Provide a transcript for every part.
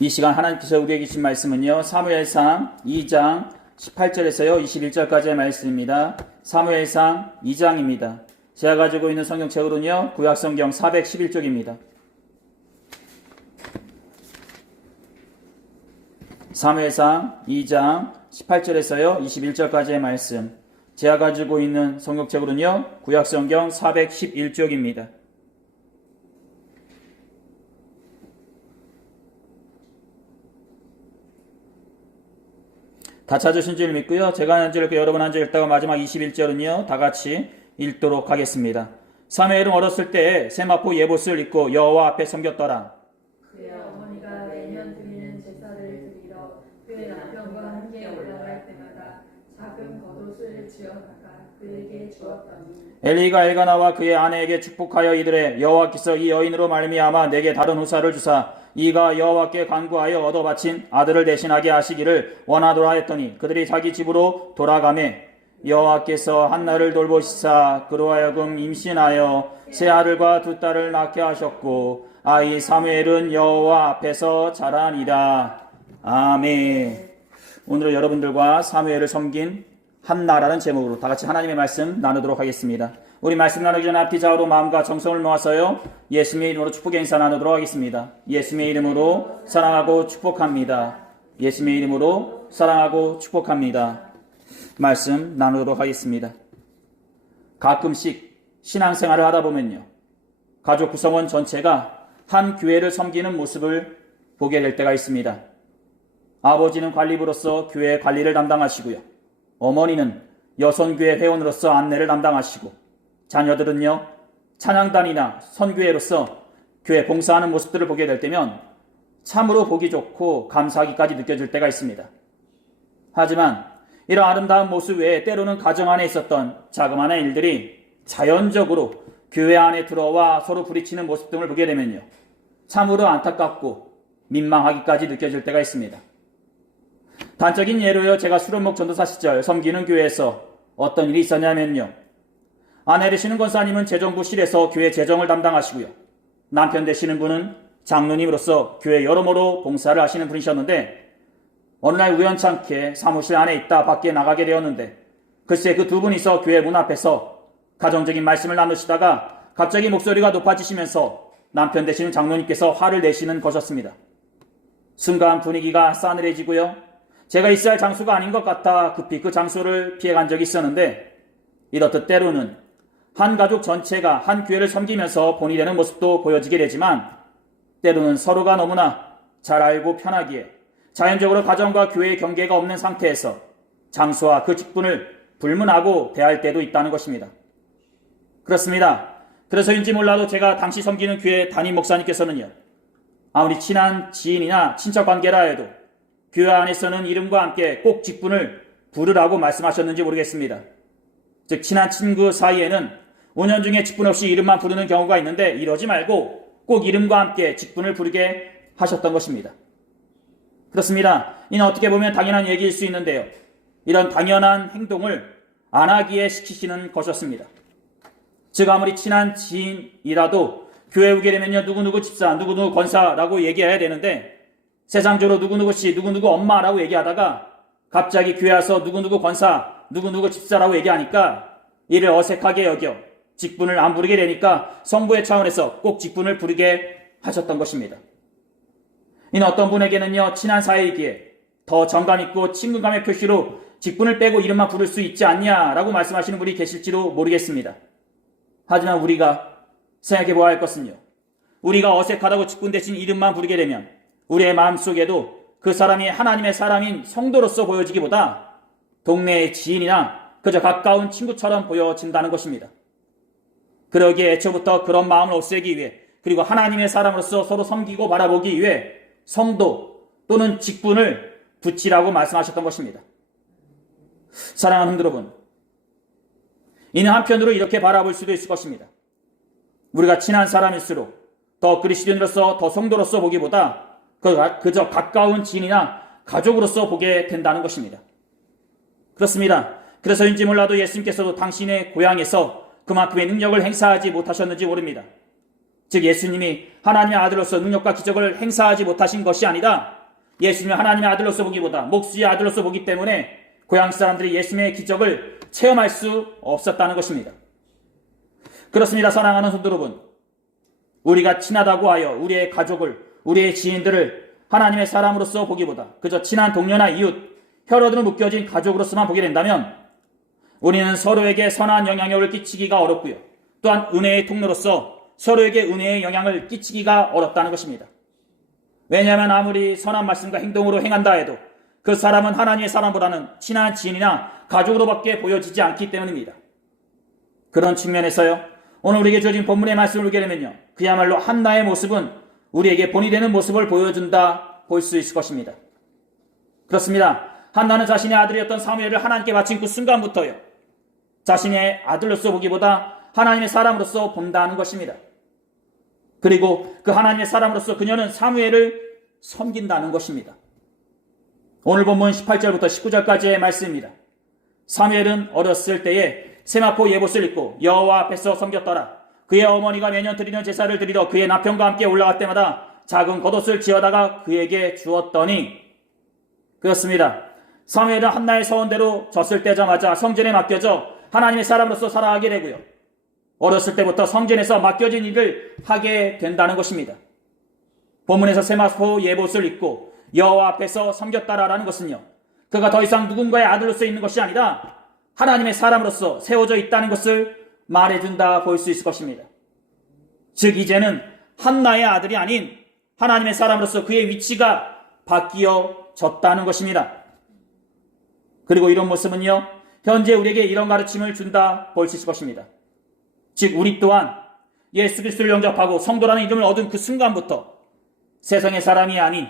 이 시간 하나님께서 우리에게 주신 말씀은요, 사무엘상 2장 18절에서요 21절까지의 말씀입니다. 사무엘상 2장입니다. 제가 가지고 있는 성경책으로는요, 구약성경 411쪽입니다. 사무엘상 2장 18절에서요 21절까지의 말씀, 제가 가지고 있는 성경책으로는요, 구약성경 411쪽입니다. 다 찾으신 줄 믿고요. 제가 한 줄 읽고 여러분 한 줄 읽다가 마지막 21절은요. 다 같이 읽도록 하겠습니다. 사무엘은 어렸을 때에 세마포 예봇을 입고 여호와 앞에 섬겼더라. 그의 어머니가 매년 드리는 제사를 드리러 그의 남편과 함께 올라갈 때마다 작은 겉옷을 지어다가 그에게 주었더니 엘리가 엘가나와 그의 아내에게 축복하여 이르되 여호와께서 이 여인으로 말미암아 내게 다른 후사를 주사 이가 여호와께 간구하여 얻어 바친 아들을 대신하게 하시기를 원하노라 했더니 그들이 자기 집으로 돌아가매 여호와께서 한나를 돌보시사 그로 하여금 임신하여 세 아들과 두 딸을 낳게 하셨고 아이 사무엘은 여호와 앞에서 자라니라. 아멘. 오늘은 여러분들과 사무엘을 섬긴 한나라는 제목으로 다 같이 하나님의 말씀 나누도록 하겠습니다. 우리 말씀 나누기 전에 앞뒤 좌우로 마음과 정성을 모아서요, 예수님의 이름으로 축복의 인사 나누도록 하겠습니다. 예수님의 이름으로 사랑하고 축복합니다. 예수님의 이름으로 사랑하고 축복합니다. 말씀 나누도록 하겠습니다. 가끔씩 신앙생활을 하다 보면요, 가족 구성원 전체가 한 교회를 섬기는 모습을 보게 될 때가 있습니다. 아버지는 관리부로서 교회 관리를 담당하시고요, 어머니는 여선교회 회원으로서 안내를 담당하시고, 자녀들은요, 찬양단이나 선교회로서 교회 봉사하는 모습들을 보게 될 때면 참으로 보기 좋고 감사하기까지 느껴질 때가 있습니다. 하지만 이런 아름다운 모습 외에 때로는 가정 안에 있었던 자그마한 일들이 자연적으로 교회 안에 들어와 서로 부딪히는 모습 등을 보게 되면요, 참으로 안타깝고 민망하기까지 느껴질 때가 있습니다. 단적인 예로요, 제가 수련목 전도사 시절 섬기는 교회에서 어떤 일이 있었냐면요, 아내 되시는 권사님은 재정부실에서 교회 재정을 담당하시고요, 남편 되시는 분은 장로님으로서 교회 여러모로 봉사를 하시는 분이셨는데, 어느 날 우연찮게 사무실 안에 있다 밖에 나가게 되었는데, 글쎄 그 두 분이서 교회 문 앞에서 가정적인 말씀을 나누시다가 갑자기 목소리가 높아지시면서 남편 되시는 장로님께서 화를 내시는 것이었습니다. 순간 분위기가 싸늘해지고요, 제가 있어야 할 장소가 아닌 것 같아 급히 그 장소를 피해간 적이 있었는데, 이렇듯 때로는 한 가족 전체가 한 교회를 섬기면서 본이 되는 모습도 보여지게 되지만, 때로는 서로가 너무나 잘 알고 편하기에 자연적으로 가정과 교회의 경계가 없는 상태에서 장소와 그 직분을 불문하고 대할 때도 있다는 것입니다. 그렇습니다. 그래서인지 몰라도 제가 당시 섬기는 교회 담임 목사님께서는요, 아무리 친한 지인이나 친척 관계라 해도 교회 안에서는 이름과 함께 꼭 직분을 부르라고 말씀하셨는지 모르겠습니다. 즉 친한 친구 사이에는 은연중에 직분 없이 이름만 부르는 경우가 있는데, 이러지 말고 꼭 이름과 함께 직분을 부르게 하셨던 것입니다. 그렇습니다. 이는 어떻게 보면 당연한 얘기일 수 있는데요, 이런 당연한 행동을 안 하기에 시키시는 것이었습니다. 즉 아무리 친한 지인이라도 교회 오게 되면요, 누구누구 집사, 누구누구 권사라고 얘기해야 되는데, 세상적으로 누구누구씨, 누구누구 엄마라고 얘기하다가 갑자기 교회 와서 누구누구 권사, 누구누구 집사라고 얘기하니까 이를 어색하게 여겨 직분을 안 부르게 되니까 성부의 차원에서 꼭 직분을 부르게 하셨던 것입니다. 이는 어떤 분에게는요, 친한 사이이기에 더 정감 있고 친근감의 표시로 직분을 빼고 이름만 부를 수 있지 않냐라고 말씀하시는 분이 계실지도 모르겠습니다. 하지만 우리가 생각해 보아야 할 것은요, 우리가 어색하다고 직분 대신 이름만 부르게 되면 우리의 마음속에도 그 사람이 하나님의 사람인 성도로서 보여지기보다 동네의 지인이나 그저 가까운 친구처럼 보여진다는 것입니다. 그러기에 애초부터 그런 마음을 없애기 위해, 그리고 하나님의 사람으로서 서로 섬기고 바라보기 위해 성도 또는 직분을 붙이라고 말씀하셨던 것입니다. 사랑하는 성도 여러분, 이는 한편으로 이렇게 바라볼 수도 있을 것입니다. 우리가 친한 사람일수록 더 그리스도인으로서, 더 성도로서 보기보다 그저 가까운 지인이나 가족으로서 보게 된다는 것입니다. 그렇습니다. 그래서인지 몰라도 예수님께서도 당신의 고향에서 그만큼의 능력을 행사하지 못하셨는지 모릅니다. 즉 예수님이 하나님의 아들로서 능력과 기적을 행사하지 못하신 것이 아니라 예수님을 하나님의 아들로서 보기보다 목수의 아들로서 보기 때문에 고향 사람들이 예수님의 기적을 체험할 수 없었다는 것입니다. 그렇습니다. 사랑하는 성도 여러분, 우리가 친하다고 하여 우리의 가족을, 우리의 지인들을 하나님의 사람으로서 보기보다 그저 친한 동료나 이웃, 혈연으로 묶여진 가족으로서만 보게 된다면 우리는 서로에게 선한 영향력을 끼치기가 어렵고요. 또한 은혜의 통로로서 서로에게 은혜의 영향을 끼치기가 어렵다는 것입니다. 왜냐하면 아무리 선한 말씀과 행동으로 행한다 해도 그 사람은 하나님의 사람보다는 친한 지인이나 가족으로밖에 보여지지 않기 때문입니다. 그런 측면에서요, 오늘 우리에게 주어진 본문의 말씀을 보게 되면요, 그야말로 한나의 모습은 우리에게 본이 되는 모습을 보여준다 볼 수 있을 것입니다. 그렇습니다. 한나는 자신의 아들이었던 사무엘을 하나님께 바친 그 순간부터요, 자신의 아들로서 보기보다 하나님의 사람으로서 본다는 것입니다. 그리고 그 하나님의 사람으로서 그녀는 사무엘을 섬긴다는 것입니다. 오늘 본문 18절부터 19절까지의 말씀입니다. 사무엘은 어렸을 때에 세마포 예봇을 입고 여호와 앞에서 섬겼더라. 그의 어머니가 매년 드리는 제사를 드리러 그의 남편과 함께 올라갈 때마다 작은 겉옷을 지어다가 그에게 주었더니, 그렇습니다. 사무엘은 한나의 서원대로 졌을 때자마자 성전에 맡겨져 하나님의 사람으로서 살아가게 되고요, 어렸을 때부터 성전에서 맡겨진 일을 하게 된다는 것입니다. 본문에서 세마포 예봇을 입고 여호와 앞에서 섬겼다라는 것은요, 그가 더 이상 누군가의 아들로서 있는 것이 아니라 하나님의 사람으로서 세워져 있다는 것을 말해준다 볼 수 있을 것입니다. 즉 이제는 한나의 아들이 아닌 하나님의 사람으로서 그의 위치가 바뀌어졌다는 것입니다. 그리고 이런 모습은요, 현재 우리에게 이런 가르침을 준다 볼 수 있을 것입니다. 즉 우리 또한 예수 그리스도를 영접하고 성도라는 이름을 얻은 그 순간부터 세상의 사람이 아닌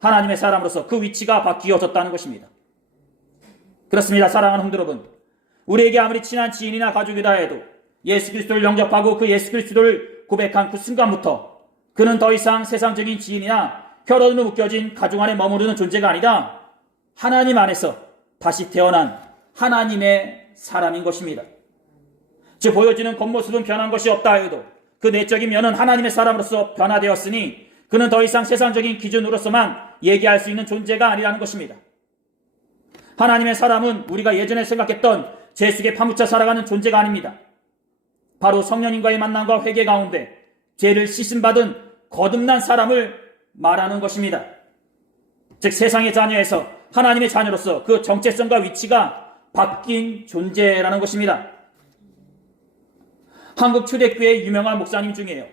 하나님의 사람으로서 그 위치가 바뀌어졌다는 것입니다. 그렇습니다. 사랑하는 성도 여러분, 우리에게 아무리 친한 지인이나 가족이다 해도 예수 그리스도를 영접하고 그 예수 그리스도를 고백한 그 순간부터 그는 더 이상 세상적인 지인이나 혈연으로 묶여진 가족 안에 머무르는 존재가 아니라 하나님 안에서 다시 태어난 하나님의 사람인 것입니다. 즉 보여지는 겉모습은 변한 것이 없다 해도 그 내적인 면은 하나님의 사람으로서 변화되었으니 그는 더 이상 세상적인 기준으로서만 얘기할 수 있는 존재가 아니라는 것입니다. 하나님의 사람은 우리가 예전에 생각했던 죄속에 파묻혀 살아가는 존재가 아닙니다. 바로 성령님과의 만남과 회개 가운데 죄를 씻음받은 거듭난 사람을 말하는 것입니다. 즉 세상의 자녀에서 하나님의 자녀로서 그 정체성과 위치가 바뀐 존재라는 것입니다. 한국 초대교회의 유명한 목사님 중에요,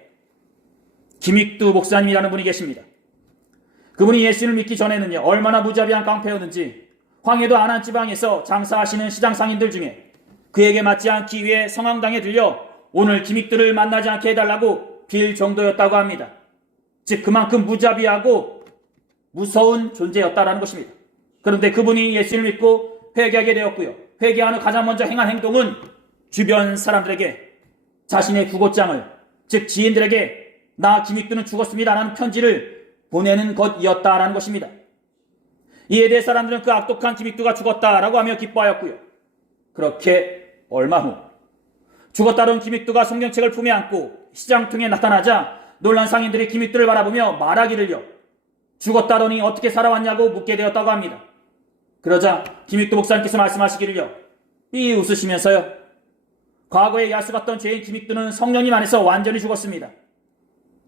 김익두 목사님이라는 분이 계십니다. 그분이 예수를 믿기 전에는요, 얼마나 무자비한 깡패였는지 황해도 안한 지방에서 장사하시는 시장 상인들 중에 그에게 맞지 않기 위해 성황당에 들려 오늘 김익두를 만나지 않게 해달라고 빌 정도였다고 합니다. 즉 그만큼 무자비하고 무서운 존재였다라는 것입니다. 그런데 그분이 예수를 믿고 회개하게 되었고요, 회개하는 가장 먼저 행한 행동은 주변 사람들에게 자신의 구고장을, 즉 지인들에게 나 김익두는 죽었습니다 라는 편지를 보내는 것이었다라는 것입니다. 이에 대해 사람들은 그 악독한 김익두가 죽었다라고 하며 기뻐하였고요, 그렇게 얼마 후 죽었다던 김익두가 성경책을 품에 안고 시장통에 나타나자 놀란 상인들이 김익두를 바라보며 말하기를요, 죽었다더니 어떻게 살아왔냐고 묻게 되었다고 합니다. 그러자 김익두 목사님께서 말씀하시기를요, 삐 웃으시면서요, 과거에 야수갔던 죄인 김익두는 성령님 안에서 완전히 죽었습니다.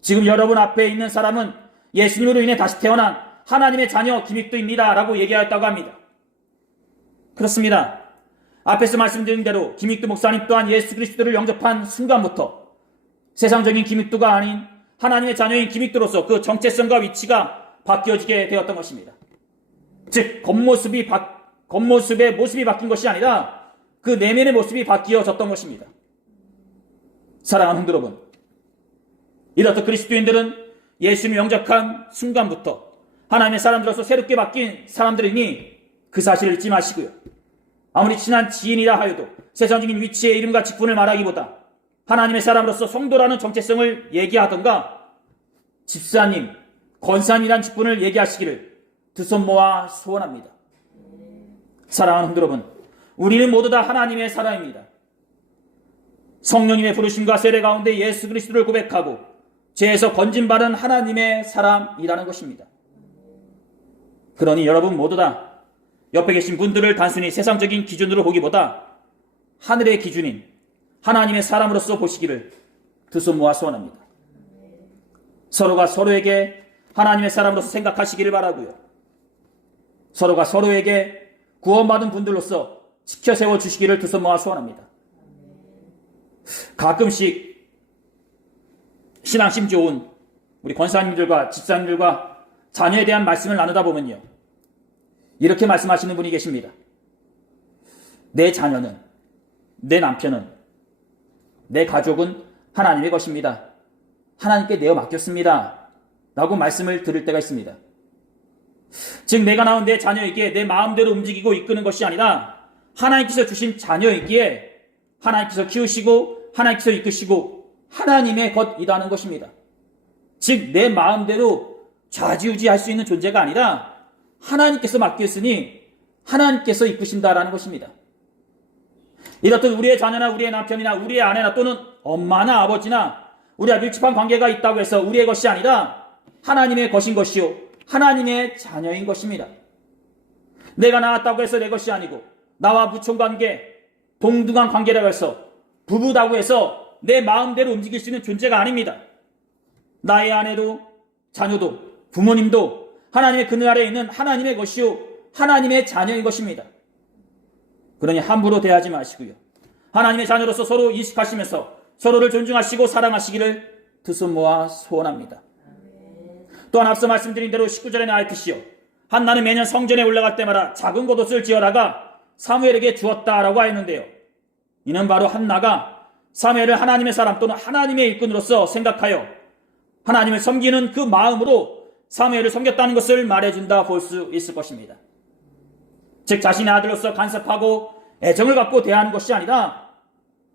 지금 여러분 앞에 있는 사람은 예수님으로 인해 다시 태어난 하나님의 자녀 김익두입니다 라고 얘기하였다고 합니다. 그렇습니다. 앞에서 말씀드린 대로 김익두 목사님 또한 예수 그리스도를 영접한 순간부터 세상적인 김익두가 아닌 하나님의 자녀인 김익두로서 그 정체성과 위치가 바뀌어지게 되었던 것입니다. 즉 겉모습의 모습이 바뀐 것이 아니라 그 내면의 모습이 바뀌어졌던 것입니다. 사랑하는 성도 여러분, 이렇듯 그리스도인들은 예수님을 영접한 순간부터 하나님의 사람들로서 새롭게 바뀐 사람들이니 그 사실을 잊지 마시고요, 아무리 친한 지인이라 하여도 세상적인 위치의 이름과 직분을 말하기보다 하나님의 사람으로서 성도라는 정체성을 얘기하던가 집사님, 권사님이란 직분을 얘기하시기를 두 손 모아 소원합니다. 사랑하는 성도 여러분, 우리는 모두 다 하나님의 사람입니다. 성령님의 부르심과 세례 가운데 예수 그리스도를 고백하고 죄에서 건진받은 하나님의 사람이라는 것입니다. 그러니 여러분 모두 다 옆에 계신 분들을 단순히 세상적인 기준으로 보기보다 하늘의 기준인 하나님의 사람으로서 보시기를 두 손 모아 소원합니다. 서로가 서로에게 하나님의 사람으로서 생각하시기를 바라고요. 서로가 서로에게 구원받은 분들로서 지켜 세워 주시기를 두 손 모아 소원합니다. 가끔씩 신앙심 좋은 우리 권사님들과 집사님들과 자녀에 대한 말씀을 나누다 보면요, 이렇게 말씀하시는 분이 계십니다. 내 자녀는, 내 남편은, 내 가족은 하나님의 것입니다. 하나님께 내어 맡겼습니다. 라고 말씀을 들을 때가 있습니다. 즉 내가 낳은 내 자녀에게 내 마음대로 움직이고 이끄는 것이 아니라 하나님께서 주신 자녀이기에 하나님께서 키우시고 하나님께서 이끄시고 하나님의 것이라는 것입니다. 즉 내 마음대로 좌지우지할 수 있는 존재가 아니라 하나님께서 맡겼으니 하나님께서 이끄신다라는 것입니다. 이렇듯 우리의 자녀나 우리의 남편이나 우리의 아내나 또는 엄마나 아버지나 우리와 밀접한 관계가 있다고 해서 우리의 것이 아니라 하나님의 것인 것이요 하나님의 자녀인 것입니다. 내가 낳았다고 해서 내 것이 아니고 나와 무총관계, 동등한 관계라고 해서 부부다고 해서 내 마음대로 움직일 수 있는 존재가 아닙니다. 나의 아내도 자녀도 부모님도 하나님의 그늘 아래에 있는 하나님의 것이요 하나님의 자녀인 것입니다. 그러니 함부로 대하지 마시고요. 하나님의 자녀로서 서로 인식하시면서 서로를 존중하시고 사랑하시기를 두 손 모아 소원합니다. 또한 앞서 말씀드린 대로 19절에 나와있듯이요, 한나는 매년 성전에 올라갈 때마다 작은 겉옷을 지어다가 사무엘에게 주었다라고 하였는데요, 이는 바로 한나가 사무엘을 하나님의 사람 또는 하나님의 일꾼으로서 생각하여 하나님을 섬기는 그 마음으로 사무엘을 섬겼다는 것을 말해준다 볼 수 있을 것입니다. 즉 자신의 아들로서 간섭하고 애정을 갖고 대하는 것이 아니라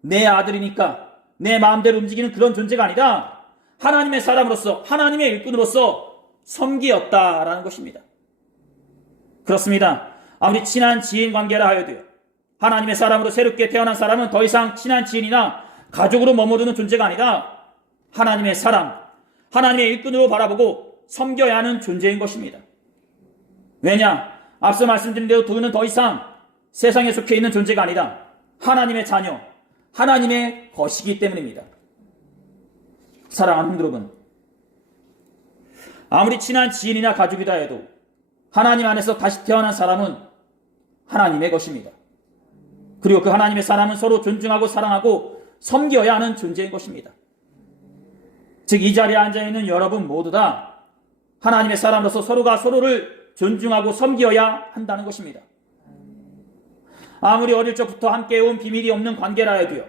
내 아들이니까 내 마음대로 움직이는 그런 존재가 아니라 하나님의 사람으로서 하나님의 일꾼으로서 섬기었다라는 것입니다. 그렇습니다. 아무리 친한 지인 관계라 하여도요, 하나님의 사람으로 새롭게 태어난 사람은 더 이상 친한 지인이나 가족으로 머무르는 존재가 아니라 하나님의 사람, 하나님의 일꾼으로 바라보고 섬겨야 하는 존재인 것입니다. 왜냐? 앞서 말씀드린 대로 그는 더 이상 세상에 속해 있는 존재가 아니라 하나님의 자녀, 하나님의 것이기 때문입니다. 사랑하는 성도 여러분, 아무리 친한 지인이나 가족이다 해도 하나님 안에서 다시 태어난 사람은 하나님의 것입니다. 그리고 그 하나님의 사람은 서로 존중하고 사랑하고 섬겨야 하는 존재인 것입니다. 즉 이 자리에 앉아있는 여러분 모두 다 하나님의 사람으로서 서로가 서로를 존중하고 섬겨야 한다는 것입니다. 아무리 어릴 적부터 함께해온 비밀이 없는 관계라 해도요,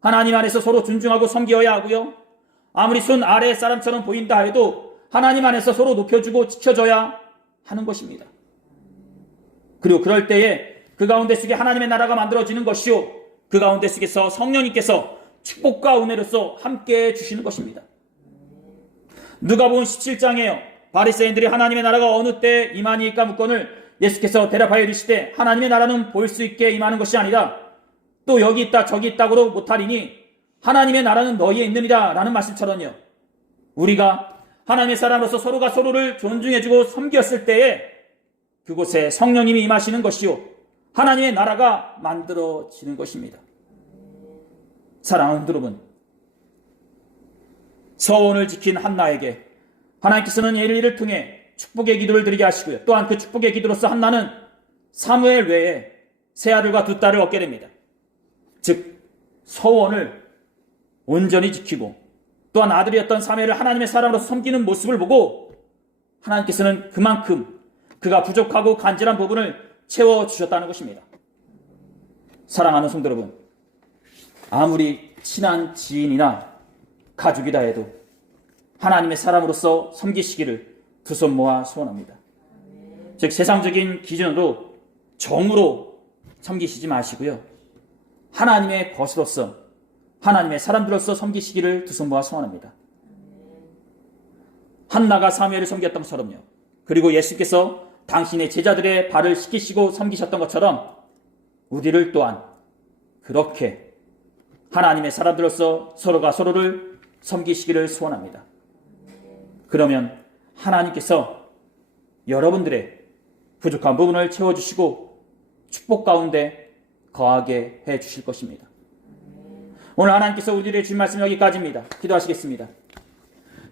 하나님 안에서 서로 존중하고 섬겨야 하고요, 아무리 손 아래 사람처럼 보인다 해도 하나님 안에서 서로 높여주고 지켜줘야 하는 것입니다. 그리고 그럴 때에 그 가운데 속에 하나님의 나라가 만들어지는 것이요, 그 가운데 속에서 성령님께서 축복과 은혜로서 함께해 주시는 것입니다. 누가복음 17장에요, 바리새인들이 하나님의 나라가 어느 때 임하니까 묻건을 예수께서 대답하여 이르시되 하나님의 나라는 볼 수 있게 임하는 것이 아니라 또 여기 있다 저기 있다고로 못하리니 하나님의 나라는 너희에 있느니라 라는 말씀처럼요, 우리가 하나님의 사람으로서 서로가 서로를 존중해주고 섬겼을 때에 그곳에 성령님이 임하시는 것이요 하나님의 나라가 만들어지는 것입니다. 사랑하는 여러분, 서원을 지킨 한나에게 하나님께서는 엘리를 통해 축복의 기도를 드리게 하시고요, 또한 그 축복의 기도로서 한나는 사무엘 외에 세 아들과 두 딸을 얻게 됩니다. 즉 서원을 온전히 지키고 또한 아들이었던 사무엘을 하나님의 사람으로서 섬기는 모습을 보고 하나님께서는 그만큼 그가 부족하고 간절한 부분을 채워주셨다는 것입니다. 사랑하는 성도 여러분, 아무리 친한 지인이나 가족이다 해도 하나님의 사람으로서 섬기시기를 두 손 모아 소원합니다. 즉 세상적인 기준으로 정으로 섬기시지 마시고요, 하나님의 것으로서 하나님의 사람들로서 섬기시기를 두 손 모아 소원합니다. 한나가 사무엘을 섬겼던 것처럼요, 그리고 예수께서 당신의 제자들의 발을 씻기시고 섬기셨던 것처럼 우리를 또한 그렇게 하나님의 사람들로서 서로가 서로를 섬기시기를 소원합니다. 그러면 하나님께서 여러분들의 부족한 부분을 채워주시고 축복 가운데 거하게 해주실 것입니다. 오늘 하나님께서 우리들의 주신 말씀 여기까지입니다. 기도하시겠습니다.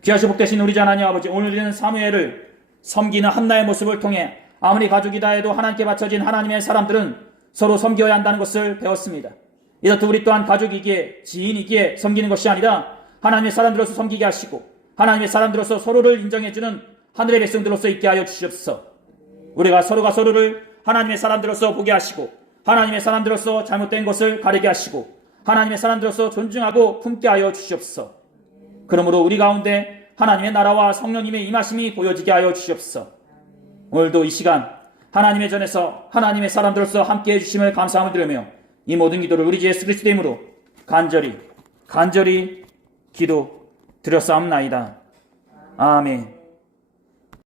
귀하시고 복되신 우리 하나님 아버지, 오늘 우리는 사무엘을 섬기는 한나의 모습을 통해 아무리 가족이다 해도 하나님께 바쳐진 하나님의 사람들은 서로 섬겨야 한다는 것을 배웠습니다. 이렇듯 우리 또한 가족이기에 지인이기에 섬기는 것이 아니라 하나님의 사람들로서 섬기게 하시고 하나님의 사람들로서 서로를 인정해주는 하늘의 백성들로서 있게 하여 주시옵소서. 우리가 서로가 서로를 하나님의 사람들로서 보게 하시고 하나님의 사람들로서 잘못된 것을 가리게 하시고 하나님의 사람들로서 존중하고 품게 하여 주시옵소서. 그러므로 우리 가운데 하나님의 나라와 성령님의 임하심이 보여지게 하여 주시옵소서. 오늘도 이 시간 하나님의 전에서 하나님의 사람들로서 함께 해주심을 감사함을 드리며 이 모든 기도를 우리 주 예수 그리스도의 이름으로 간절히 기도 드렸사옵나이다. 아멘.